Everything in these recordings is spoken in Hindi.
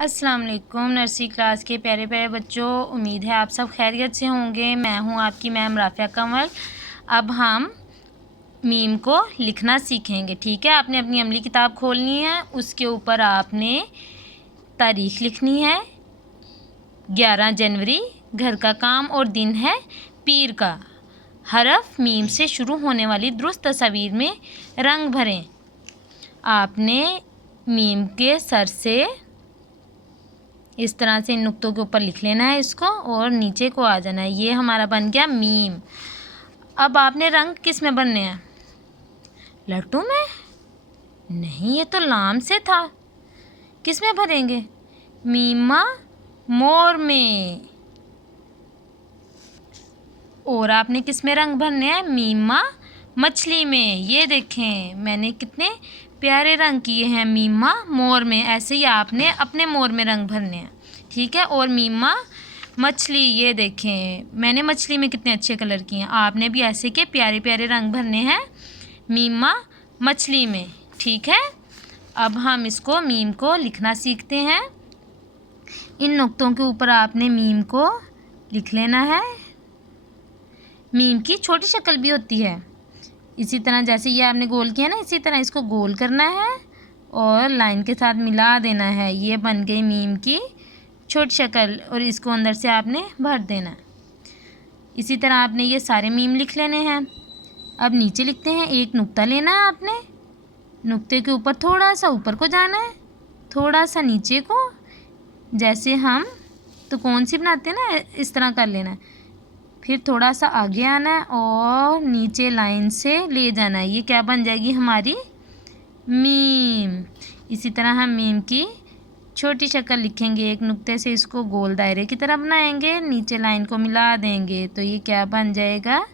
अस्सलाम वालेकुम नर्सरी क्लास के प्यारे प्यारे बच्चों, उम्मीद है आप सब खैरियत से होंगे। मैं हूं आपकी मैम राफ़िया कमल। अब हम मीम को लिखना सीखेंगे। ठीक है, आपने अपनी अमली किताब खोलनी है, उसके ऊपर आपने तारीख़ लिखनी है 11 जनवरी, घर का काम और दिन है पीर का। हरफ मीम से शुरू होने वाली दुरुस्त तस्वीर में रंग भरें। आपने मीम के सर से इस तरह से इन नुक्तों के ऊपर लिख लेना है इसको और नीचे को आ जाना है। ये हमारा बन गया मीम। अब आपने रंग किस में भरने हैं? लट्टू में? नहीं, ये तो लाम से था। किस में भरेंगे? मीमा मोर में। और आपने किस में रंग भरने हैं? मीमा मछली में। ये देखें, मैंने कितने प्यारे रंग किए हैं मीमा मोर में। ऐसे ही आपने अपने मोर में रंग भरने हैं। ठीक है, और मीमा मछली, ये देखें मैंने मछली में कितने अच्छे कलर किए हैं। आपने भी ऐसे के प्यारे प्यारे रंग भरने हैं मीमा मछली में। ठीक है, अब हम इसको मीम को लिखना सीखते हैं। इन नुक्तों के ऊपर आपने मीम को लिख लेना है। मीम की छोटी शक्ल भी होती है। इसी तरह जैसे ये आपने गोल किया ना, इसी तरह इसको गोल करना है और लाइन के साथ मिला देना है। ये बन गई मीम की छोटी शक्ल और इसको अंदर से आपने भर देना। इसी तरह आपने ये सारे मीम लिख लेने हैं। अब नीचे लिखते हैं, एक नुक्ता लेना है आपने। नुक्ते के ऊपर थोड़ा सा ऊपर को जाना है, थोड़ा सा नीचे को। जैसे हम तो कौन सी बनाते हैं ना, इस तरह कर लेना है। फिर थोड़ा सा आगे आना है और नीचे लाइन से ले जाना है। ये क्या बन जाएगी? हमारी मीम। इसी तरह हम मीम की छोटी शक्ल लिखेंगे। एक नुक्ते से इसको गोल दायरे की तरह बनाएंगे, नीचे लाइन को मिला देंगे तो ये क्या बन जाएगा?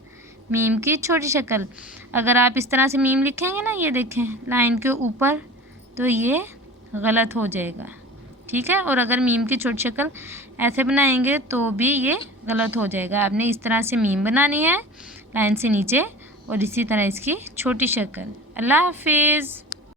मीम की छोटी शक्ल। अगर आप इस तरह से मीम लिखेंगे ना, ये देखें लाइन के ऊपर, तो ये गलत हो जाएगा। ठीक है, और अगर मीम की छोटी शक्ल ऐसे बनाएंगे तो भी ये गलत हो जाएगा। आपने इस तरह से मीम बनानी है लाइन से नीचे और इसी तरह इसकी छोटी शक्ल। अल्लाह हाफिज़।